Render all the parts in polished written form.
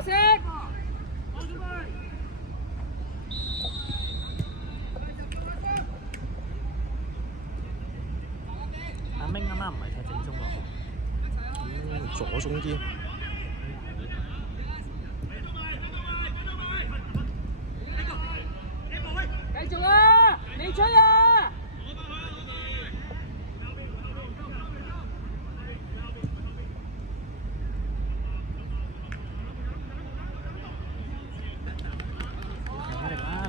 白色。阿明啱啱唔係踢正中喎，左中啲。繼續啊！你吹啊！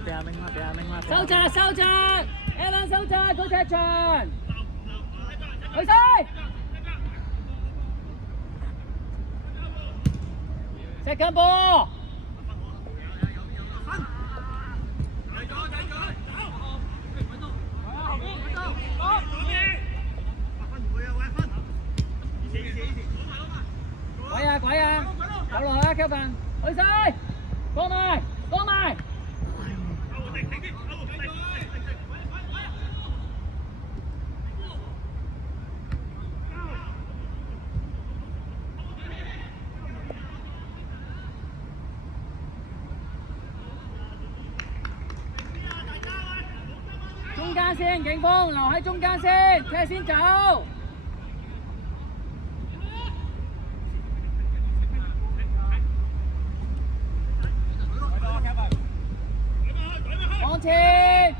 俾阿明啦，俾阿明啦！收窄收窄 ，Alan 收窄，高踢場，去晒！石緊波。鬼啊鬼啊！走落去啊 ，Kevin， 去晒，過埋過埋。中間先，警鋒留喺中間先，踢先走。往前。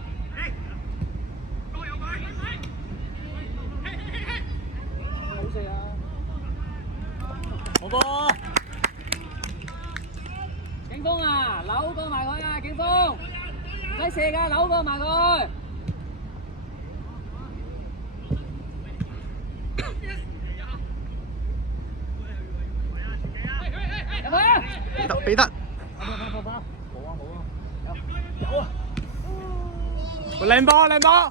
好射啊！好波！警鋒啊，扭過埋佢啊，警鋒，唔使射㗎，扭過埋佢。俾得。靚波靚波！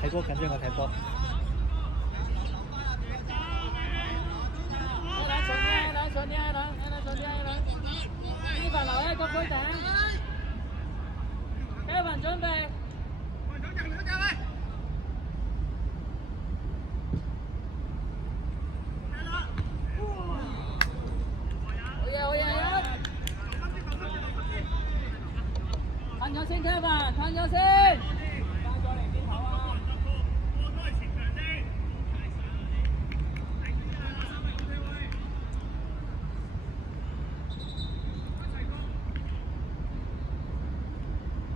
睇波緊張過踢波。呢份留喺個區頂。Kevin準備。褪咗先 ，Kevin， 褪咗先。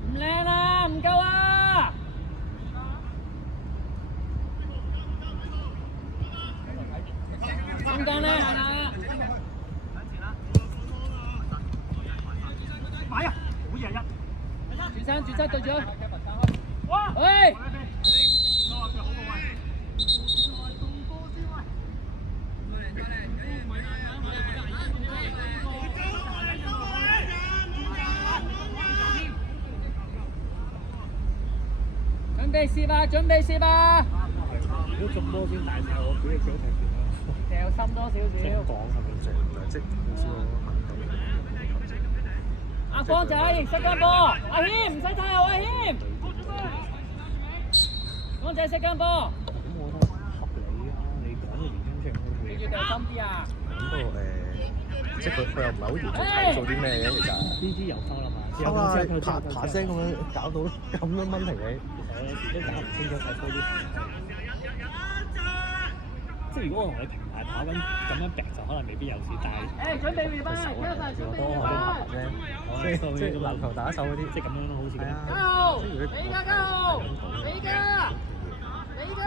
唔靚啊，唔夠啊！中間咧，係啦。買啊！好嘢一。轉身對住佢。喂！準備試吧，準備試吧。如果中波先大晒，我估你幾好踢斷啦。掉深多少少。講係咪正？但係即係好似我肯定。阿光仔，識間波，阿謙唔使太後，阿謙。光仔識間波。咁我覺得合理啊！你講嘅年輕出嚟，你要掉深啲啊！咁不過即係佢又唔係好嚴重做啲咩嘅其實。呢啲又收啦嘛，之後啪聲咁樣搞到咁樣蚊停你。有時都搞唔清楚睇波啲。即係如果我同你平排跑緊咁樣劈就可能未必有事，但係準備 reverse， 準備 reverse。即係籃球打手嗰啲，即係咁樣咯，好似咁。Go！你㗎 Go！你㗎！你㗎！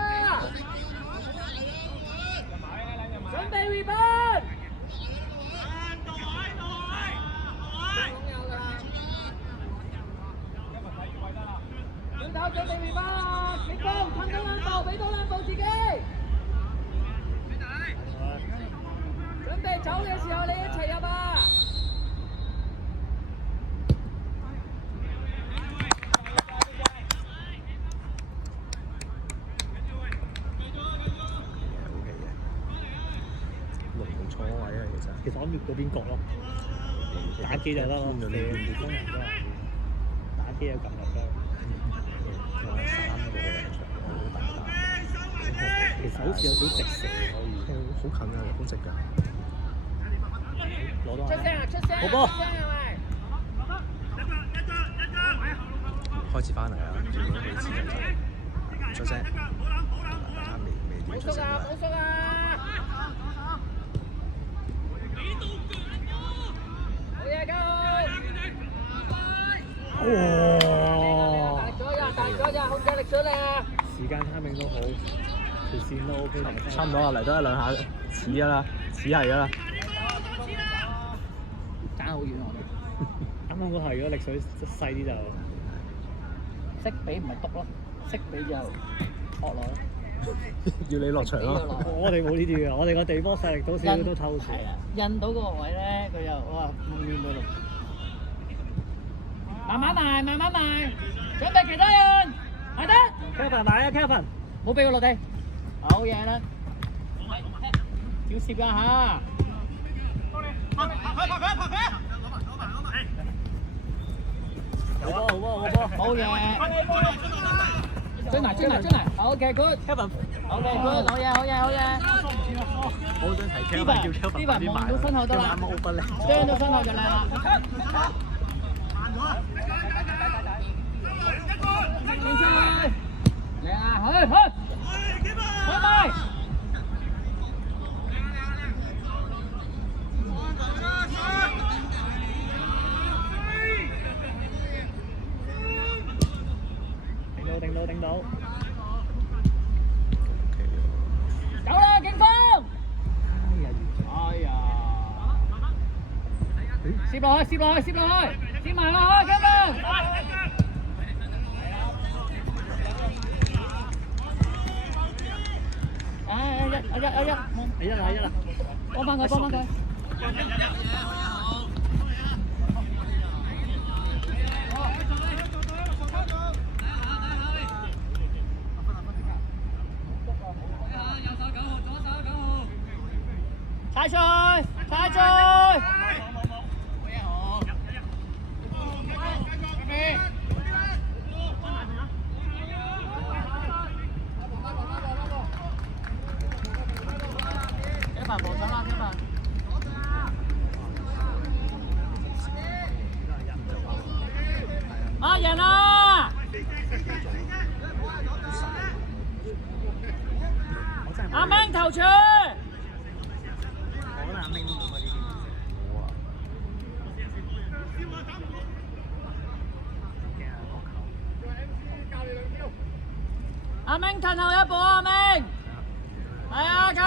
準備 reverse。轉頭準備 reverse，警鋒褪多兩步，俾多兩步自己。準備走嘅時候，你一齊入啊！龍錯位啊，其實我搣嗰邊角咯，打機就得咯，地方人都係打機有撳入得。其實好似有少直射可以好近啊，好直㗎。攞到出聲啊！出聲啊！好波出聲啊！開始翻嚟啦，如果未知就出聲，大家未喂，冇點出聲縮啊！冇縮啊！好嘢，加油！哇！大咗呀！大咗呀！控制力上嚟啊！時間 timing 都好，條線都 OK 同差唔多啦，嚟多一兩下，似㗎啦，似係㗎啦。爭好遠我哋。啱啱嗰下如果力水細啲就識比唔係篤咯，識比就學落咯。要你落場咯。我哋冇呢啲嘅，我哋個地波勢力到少少都透視。係啊，印到嗰個位咧，佢又哇夢亂佢咯。慢慢埋，慢慢埋，準備其他人，係得。Kevin 埋啊 Kevin，冇俾佢落地，好嘢啦。要攝㗎嚇。好波好波好波，好嘢。追埋追埋追埋。OK good。Kevin OK good。好嘢好嘢好嘢。好想提 Kevin 叫 Kevin 快啲埋，望到身後得啦。啱啱 open 咧。將到身後就靚啦。靚出嚟，靚啊！去去，開埋。頂到。走啦，警方！哎呀！攝落去，攝埋落去，警方！一啦，幫翻佢。踩出去！啊，贏啦！阿明頭槌。阿明褪後一步，阿明，係啊，夠。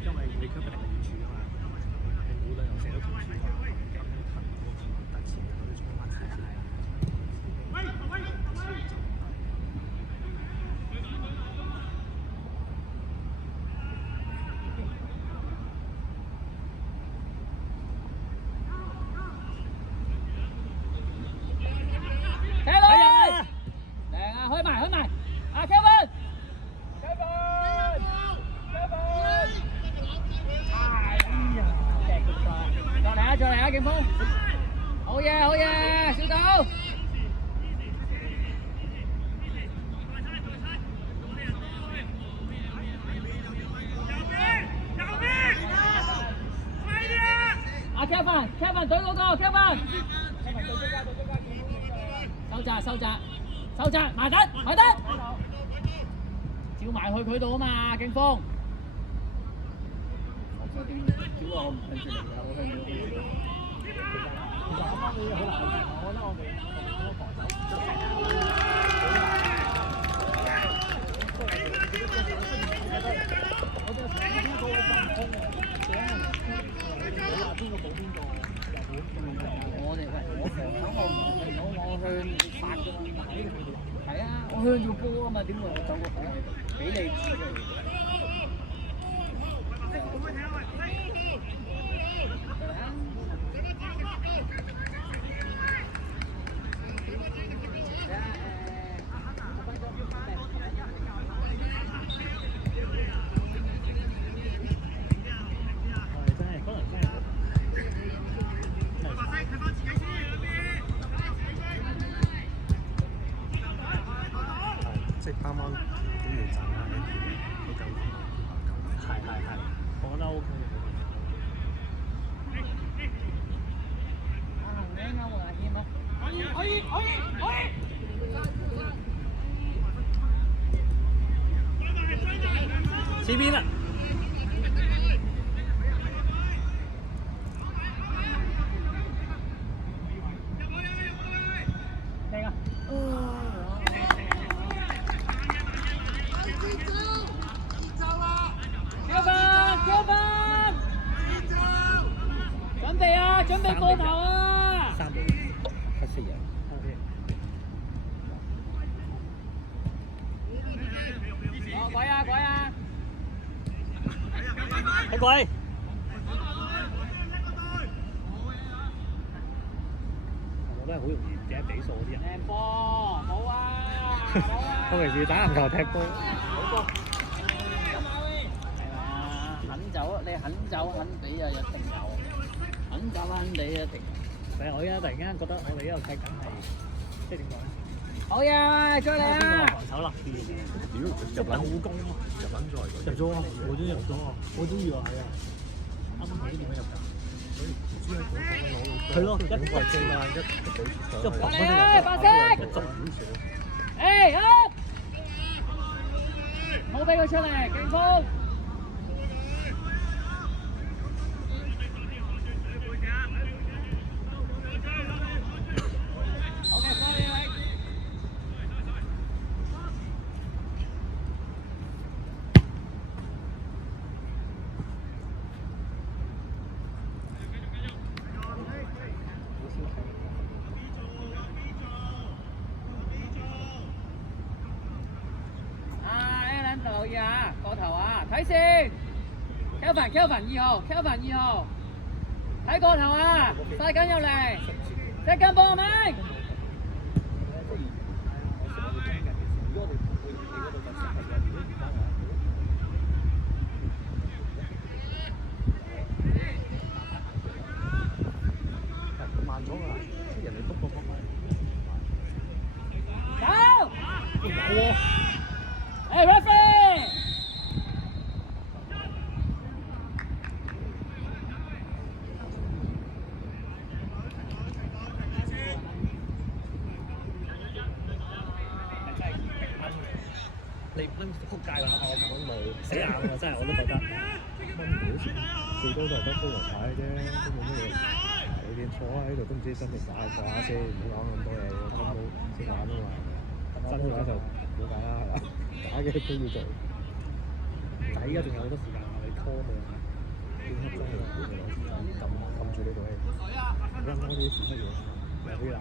因為你區別係遠處啊嘛，無論又射到近處，咁突前佢都衝翻少少。開埋，阿 Kevin，再嚟啊，勁鋒，好嘢，小豆。阿 Kevin 隊嗰個 Kevin，收窄，埋得，照埋去佢度啊嘛，勁鋒。係啊，我向住波啊嘛，點會我走個波俾你知嘅？真係 OK 啱冇危險啊！可以！前邊啦！咩㗎？交分！準備啊！準備過頭啊！三比黑色人。OK。鬼啊！睇鬼！我都係好容易記得比數嗰啲人。靚波，好啊！我平時打籃球踢波。肯走，你肯走肯俾啊，一定有。肯走肯俾一定。係啊！我而家突然間覺得我哋呢度踢緊係，即係點講咧？好嘢，再嚟啊！防守立啲嘅，屌入撚鬥攻啊！入撚咗嚟嗰啲。入咗啊！我都入咗啊！我都以為係啊！啱啱睇點樣入㗎？係咯，一個4萬1俾即係嚟啊！白色。誒好！冇俾佢出嚟，勁風。留意啊，過頭啊，睇線 ，Kelvin 2號 ，Kelvin 2號，睇過頭啊，快緊入嚟，隻緊波咪。慢咗啊！人哋篤個波走！哇！誒 referee！你掹撲街啦！我咁冇死硬喎，真係我都覺得。最多都係得高球牌啫，都冇乜嘢。你哋坐喺度都唔知真定假，坐下先，唔好講咁多嘢，都冇識玩啊嘛。真嘅話就唔好搞啦，係嘛？假嘅都要做。仔而家仲有好多時間，你拖佢。點黑真係要攞時間撳住呢部戲。啱啱啲時乜嘢？有啲啦。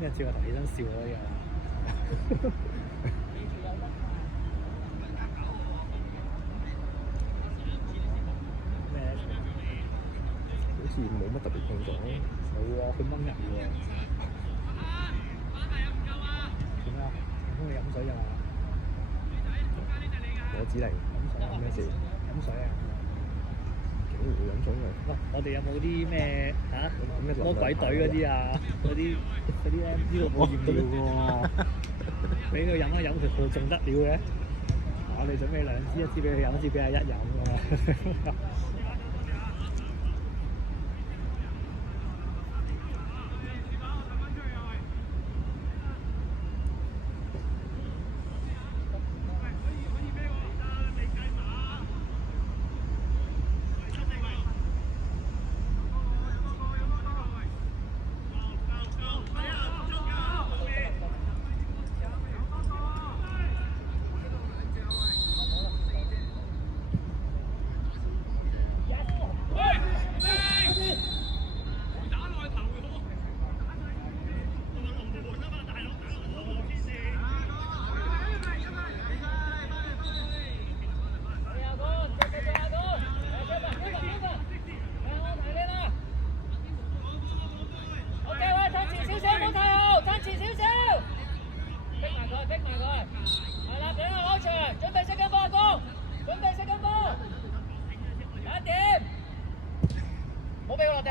一次我突然間笑我呢個。咩？好似冇乜特別碰撞。冇喎，佢掹人喎。點啊？唔通你飲水咋嘛？我指嚟。飲咩事？飲水啊！竟然會飲水嘅。喂，我哋有冇啲咩嚇魔鬼隊嗰啲啊？嗰啲咧呢度冇驗尿嘅喎，俾佢飲一飲佢仲得了嘅。我哋準備2支，1支俾佢飲，1支俾阿一飲㗎嘛。冇俾佢落地，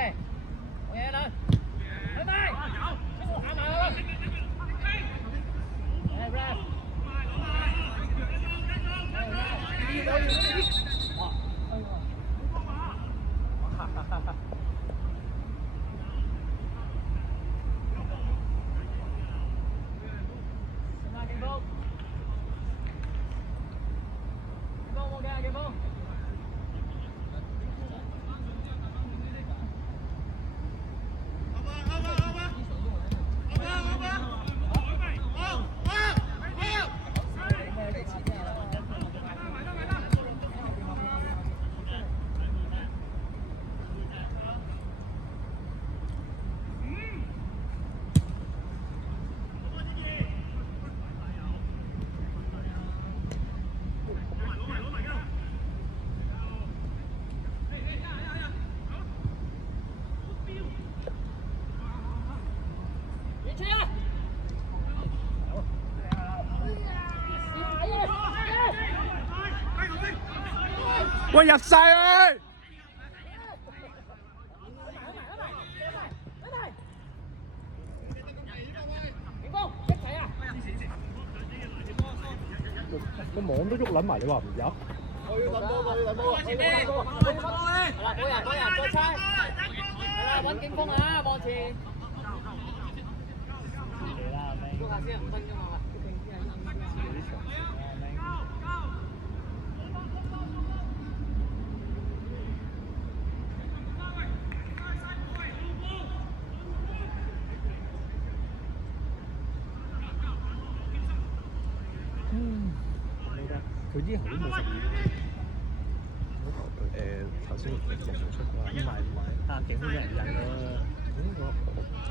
冇嘢啦，拜拜。喂，入晒佢！個網都喐撚埋，你話唔入？我要等波，我要等波，我要等波。係啦，冇人，再猜。係啦，揾警方啊，往前。喐下先，5分鐘啊！佢之後都冇12。頭先陸續出啩。唔係，但警都俾人印咗。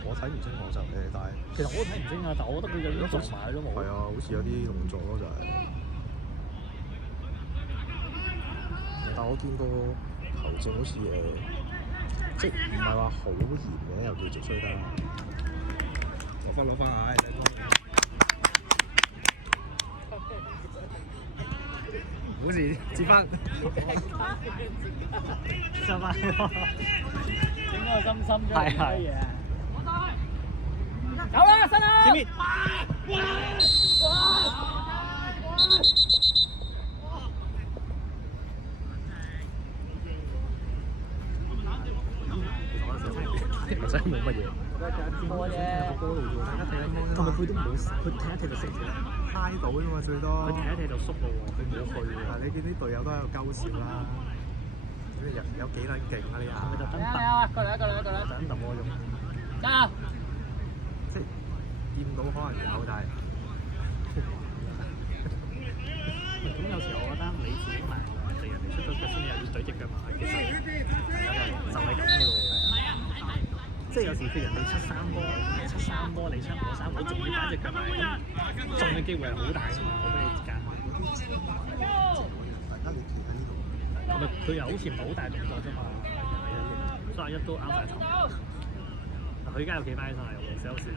我睇唔清我就但係其實我都睇唔清啊，但我覺得佢有啲做埋都冇。係啊，好似有啲動作咯，就係。但我見過球證好似即係唔係話好嚴嘅，又叫做衰得。攞翻下，冇事，接翻。收翻咯。整個心心出嚟係嘢。走啦，新啊！前面。其實真係冇乜嘢。波啫。同埋佢都冇，佢踢一踢就識嘅。拉到啫嘛，最多。佢踢一踢就縮咯喎，佢冇去喎。你見啲隊友都喺度鳩笑啦。有幾撚勁啊！你啊！佢就等揼。過嚟，等揼我用。加油！即係見到可能有，但係咁有時候我覺得你自己埋嚟人哋出咗腳先，你又要對隻腳埋，其實就係咁嘅咯喎。即係有時佢人哋七三波，你7-5-3，我仲要擺隻腳埋，咁中嘅機會係好大㗎嘛，我俾你間。係咪佢又好似唔係好大動作啫嘛？31都啱晒頭。佢而家又企翻起身，又寫好笑嘅。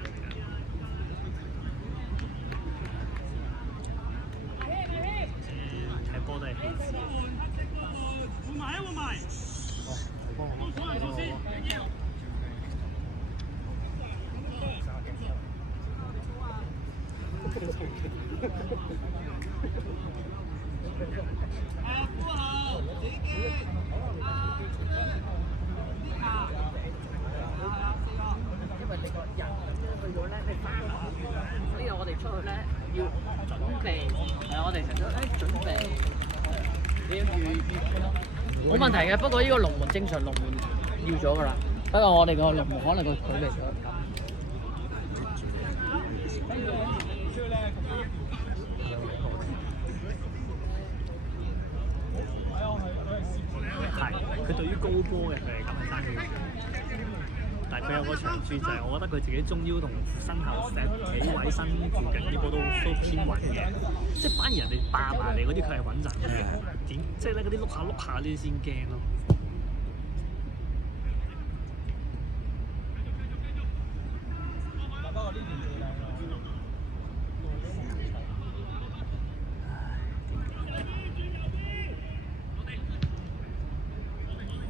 踢波都係氣質。換埋。幫我。因為你個人去咗咧，你翻學，所以我哋出去咧要準備。係我哋成日都準備，你要預冇問題嘅。不過呢個龍門正常龍門要咗㗎啦。不過我哋個龍門可能個距離咗。係，佢對於高波嘅佢係咁嘅生意。但係佢有個長處就係，我覺得佢自己中腰同身後石幾位身附近啲波都偏穩嘅，即係反而人哋霸埋嚟嗰啲佢係穩陣嘅，點即係咧嗰啲碌下呢啲先驚咯。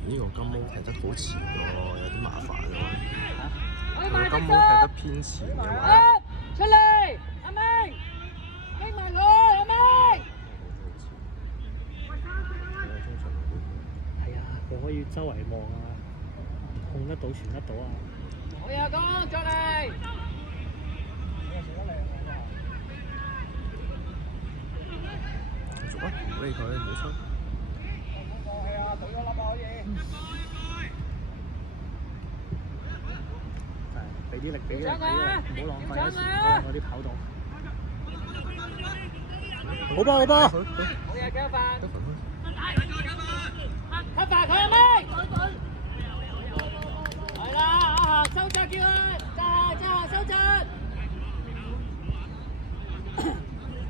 呢個金毛踢得好前喎，有啲麻煩喎。佢金毛踢得偏前嘅話，出嚟，阿明，拎埋佢，阿明。係啊，佢可以周圍望啊，控得到傳得到啊。好嘢，講出嚟。做乜唔理佢，唔好出。俾啲力，唔好浪費咗時間嗰啲跑動。好波！好嘢，加飯。加飯佢阿妹。係啦，阿行收掣叫佢，揸收掣。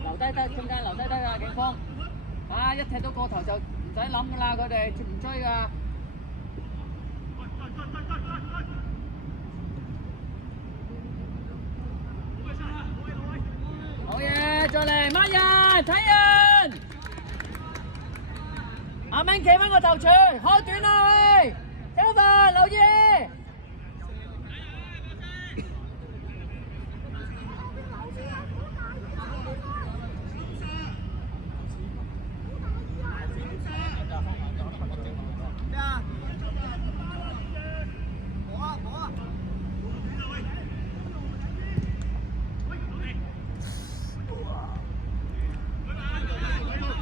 留低得中間，留低得㗎警方。啊！一踢到過頭就唔使諗㗎啦，佢哋唔追㗎。好嘢，再嚟孖人睇人。阿明企翻個頭槌，開短啦喂 ，Kevin 留意。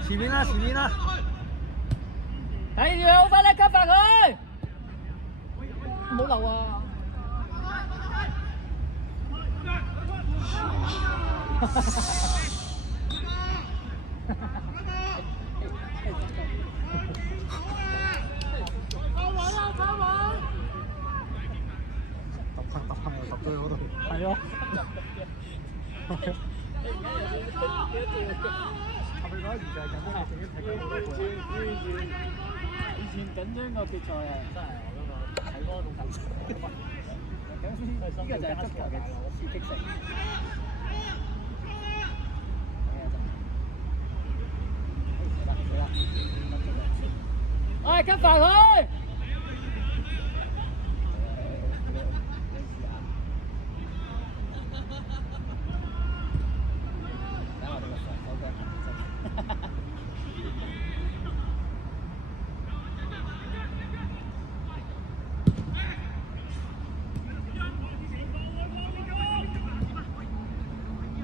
前面啦，前面啦！睇住好快啦，吸發佢，唔好漏啊！揼咗嗰度。係啊。係咪嗰時就係咁啊？自己踢緊好多攰。以前緊張個決賽啊，真係我嗰個睇波仲緊張。呢個就係足球嘅刺激性。喂，吸發佢！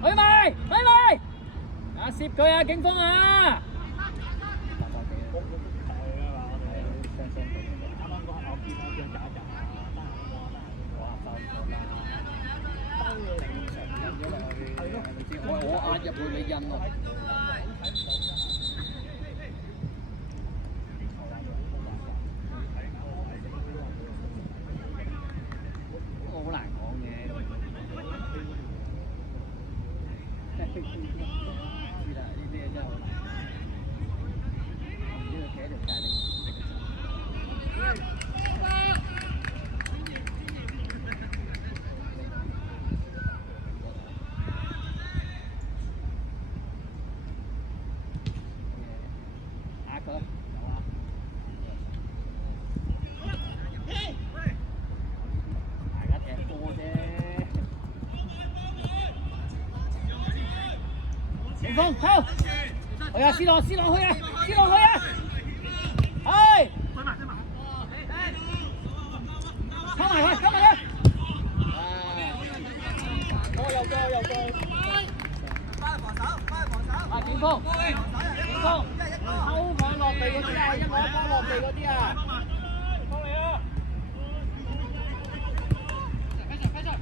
去咪，去咪！啊，攝佢啊，警方啊！我壓入去你印咯。我好難講嘅。知啦，呢啲嘢真係好難。唔知佢企喺條界定。前鋒抽，去啊！C朗去啊！去啊！係，抽埋佢！又過！啊！前鋒，抽網落地嗰啲啊，一攞波落地嗰啲啊！翻後。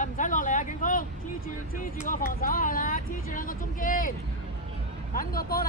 唔使落嚟啊！警鋒黐住個防守係啦，黐住兩個中堅，等個波嚟。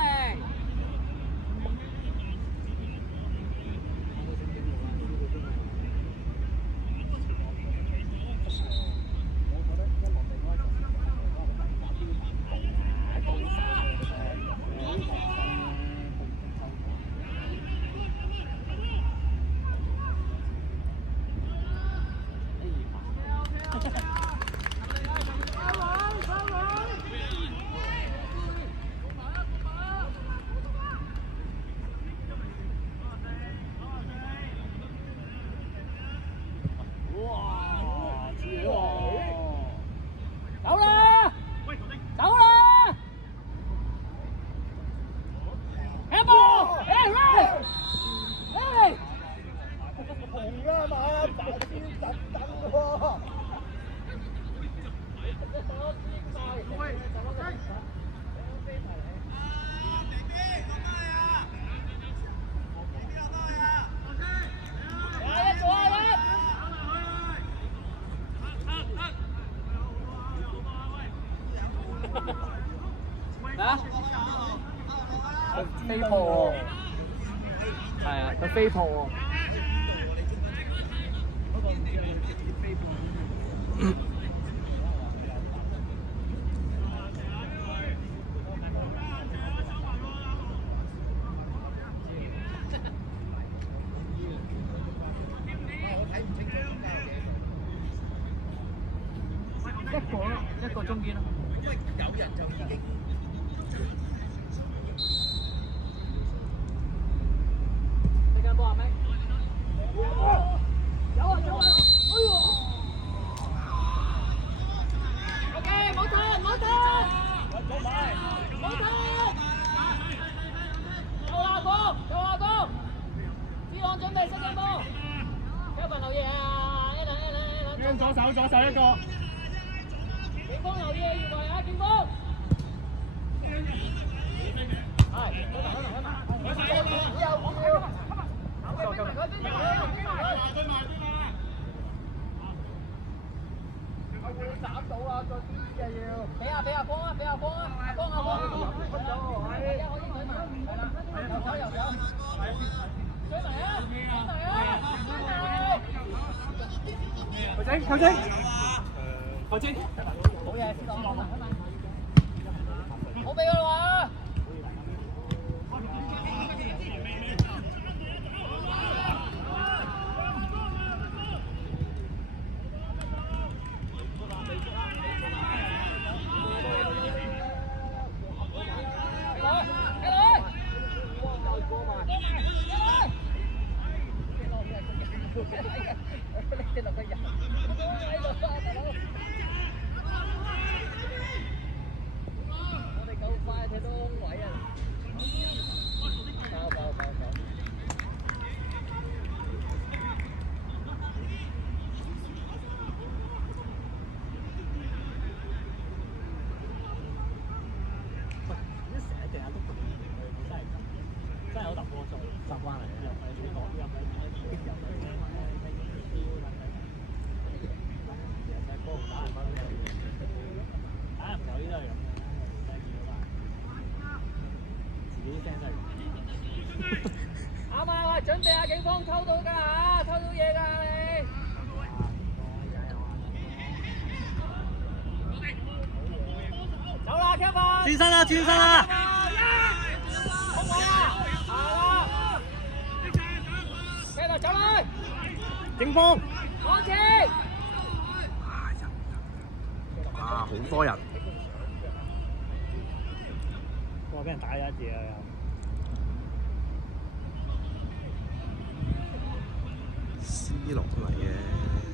飛破喎，係啊，佢飛破喎。一個中堅咯。你間波係咪？有啊！哎呦 ！OK， 冇停，冇停，冇停。右下攻，子朗準備射進波。Kevin留意啊 ，Allen， 左手一個。警方留意啊，預備啊，警方。係，開埋。會斬到啊！個 D 嘅要。俾下幫啊！幫啊！右手。追埋啊！球證。好嘢，先講啦，好俾佢啦啱啊！準備下警方偷到㗎嚇，偷到嘢㗎你。走啦 ，Kevin！ 轉身啦！空位啊！係啦 ，Kevin 走啦！警方。安全。好多人。哇！俾人打咗一字啊！C 朗嚟嘅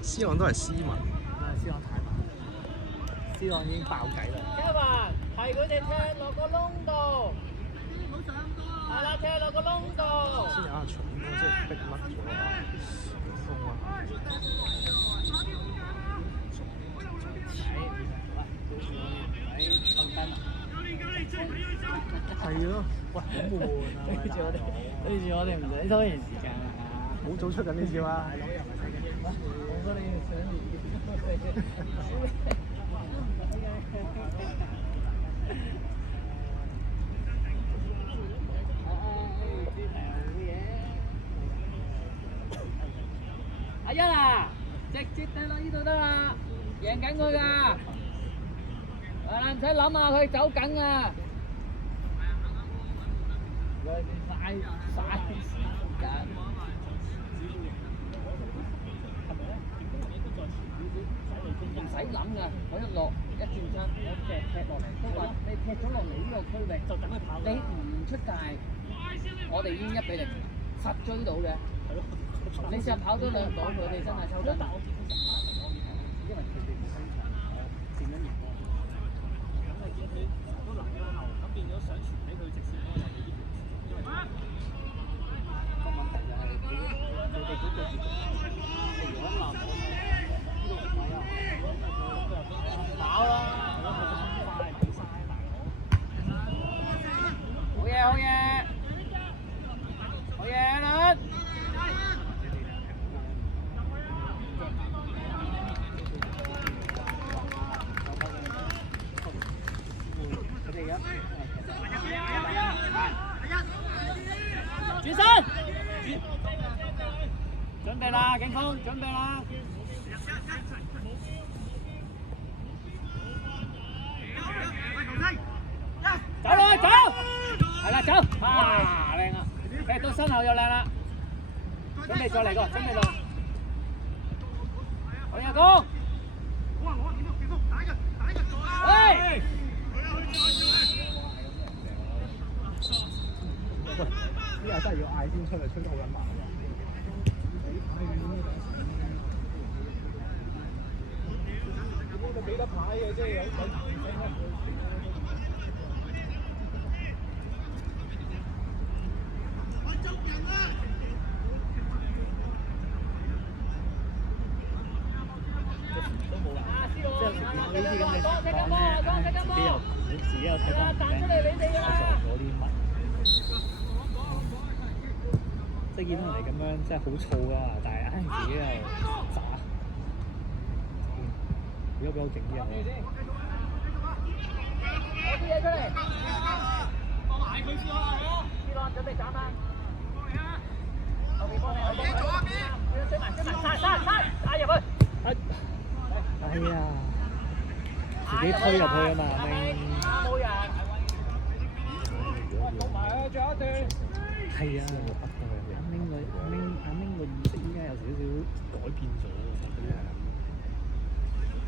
，C 朗都係斯文。C 朗太慢，C 朗已經爆計啦。Kevin 係佢哋踢落個窿度，係啦，踢落個窿度。先有阿長哥即係逼甩咗啊！風啊！係咯，喂，好悶啊！對住我哋唔使拖延時間啊！好早出緊呢招啊！我覺得你想阿一啊，直接掟落呢度得啦，贏緊佢㗎，唔使諗啊，佢走緊啊！嘥時間。唔使諗㗎，我一落一轉身，我踢落嚟，都話你踢咗落嚟呢個區域，就等佢跑。你唔出界，我哋已經1-0，實追到嘅。你試下跑多兩步，佢哋真係抽筋。因為佢哋唔清場，佔緊熱波。咁你見佢都留咗後，咁變咗想傳俾佢直線咧，就未必傳。因為個問題就係佢哋嗰個節奏，譬如喺南部呢個位啊，跑啦，快冇嘥大佬。好嘢，好嘢，好嘢啦！轉身，準備啦，警方，準備啦。走啦，走，係啦，走，啊，靚啊，誒，到身後又靚啦，準備再嚟個，準備啦，好嘢，攻！牌先出嚟，吹得好撚慢喎。就俾得牌嘅，即係有都冇啊！即係有時見到呢啲咁嘅情況咧，自己有睇翻片咧，我做咗啲乜？即係見到人哋咁樣，即係好燥噶嘛，但係自己又渣。如果比較勁啲人咧，攞啲嘢出嚟，放埋佢先啊！呢個準備斬啦！後邊幫你，後邊做啊邊？追埋，打入去！係啊，自己推入去啊嘛，明？冇人。落埋啊！最後一段。係啊，阿明個意識依家有少少改變咗，其實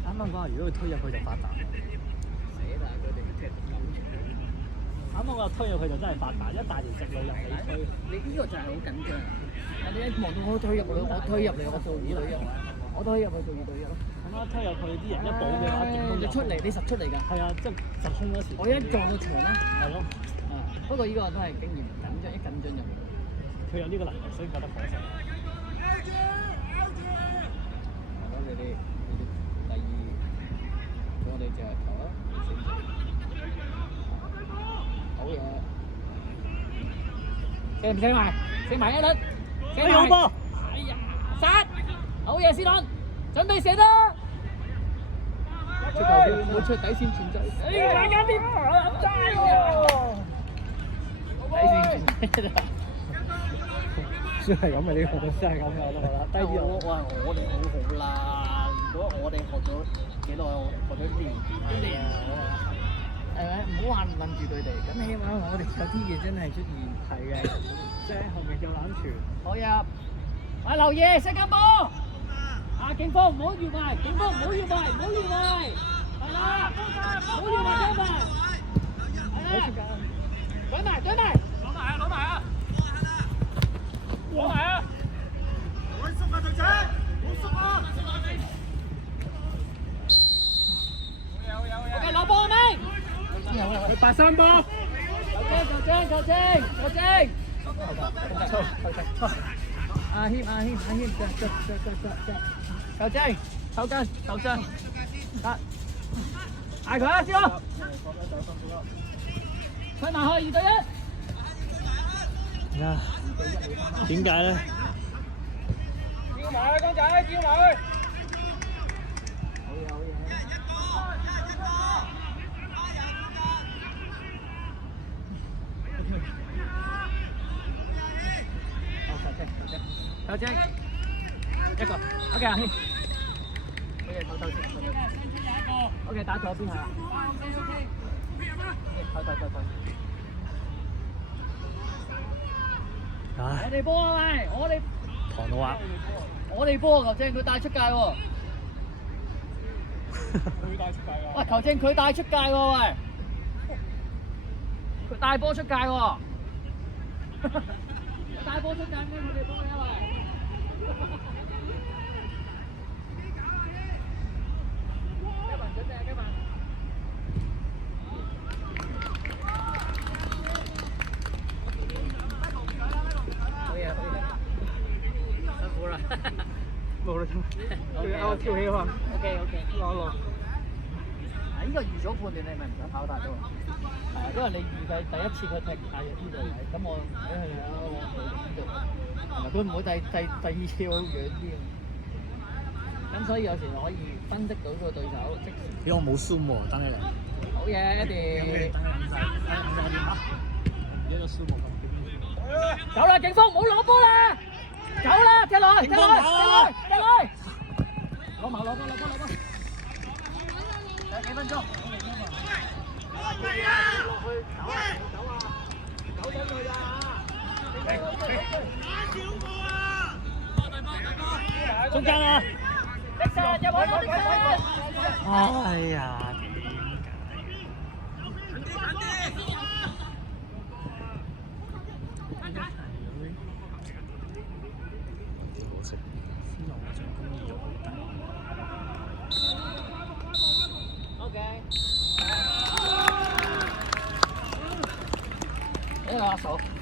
啱啱講話，如果佢推入去就發達。死啦！佢哋踢到咁長。啱啱我推入去就真係發達，一大條直路入嚟推。你呢個就係好緊張。你一望到我推入去，我推入嚟，我做2對1，我推入去做2對1咯。咁啊，推入去啲人一補嘅話，你出嚟，你實出嚟㗎。係啊，即係實空嗰時。我一撞到牆咧。係咯。不過呢個都係經驗，一緊張就。佢有呢個能力，所以覺得可惜。你哋第二，我哋就係投啦。好嘢！射埋，射埋一輪，射埋。波！哎呀，殺！好嘢，斯朗，準備射啦！出球先，唔好出底線傳走。哎，大家啲諗齋喎！底線傳走。真係咁啊！呢個真係咁嘅，我都覺得。低啲我哋好啦。如果我哋學咗幾耐？學咗1年係咪？唔好話問住佢哋，咁起碼我哋有啲嘢真係出現。係嘅，即係後面叫攬傳。好入，留意射緊波。警方唔好越位，警方唔好越位，唔好越位。係啦，唔好越位，係啦。舉埋，攞埋啊！攞埋啊！好縮啊，隊長！好縮啊！有攞波未？去83波。球證！阿謙，球證，得，嗌佢啊，先咯，推埋去2對1。啊，點解咧？叫埋啊，江仔，叫埋佢。好嘢。球證，一個 ，OK 阿謙，好嘢，投先，OK 打左邊係啦，投。唉，我哋波啊喂，唐老鴨，我哋波球證佢帶出界喎，佢帶出界㗎。喂球證佢帶出界喎喂，佢帶波出界喎，帶波出界咩？佢哋波嘅喂。冇啦，仲要啱跳起啊嘛。OK。攞。呢個預早判斷你咪唔想跑大咗？因為你預計第一次佢踢大約呢度位，咁我係咪佢唔會第2次會遠啲？咁所以有時可以分析到個對手即時。因為我冇 zoom 喎，等你嚟。好嘢，一定。一個 zoom 冇。走啦，警方唔好攞波啦！走啦，踢落去！攞波！有幾分鐘？走緊佢啊！中間啊！的神入去！哎呀！點解？手。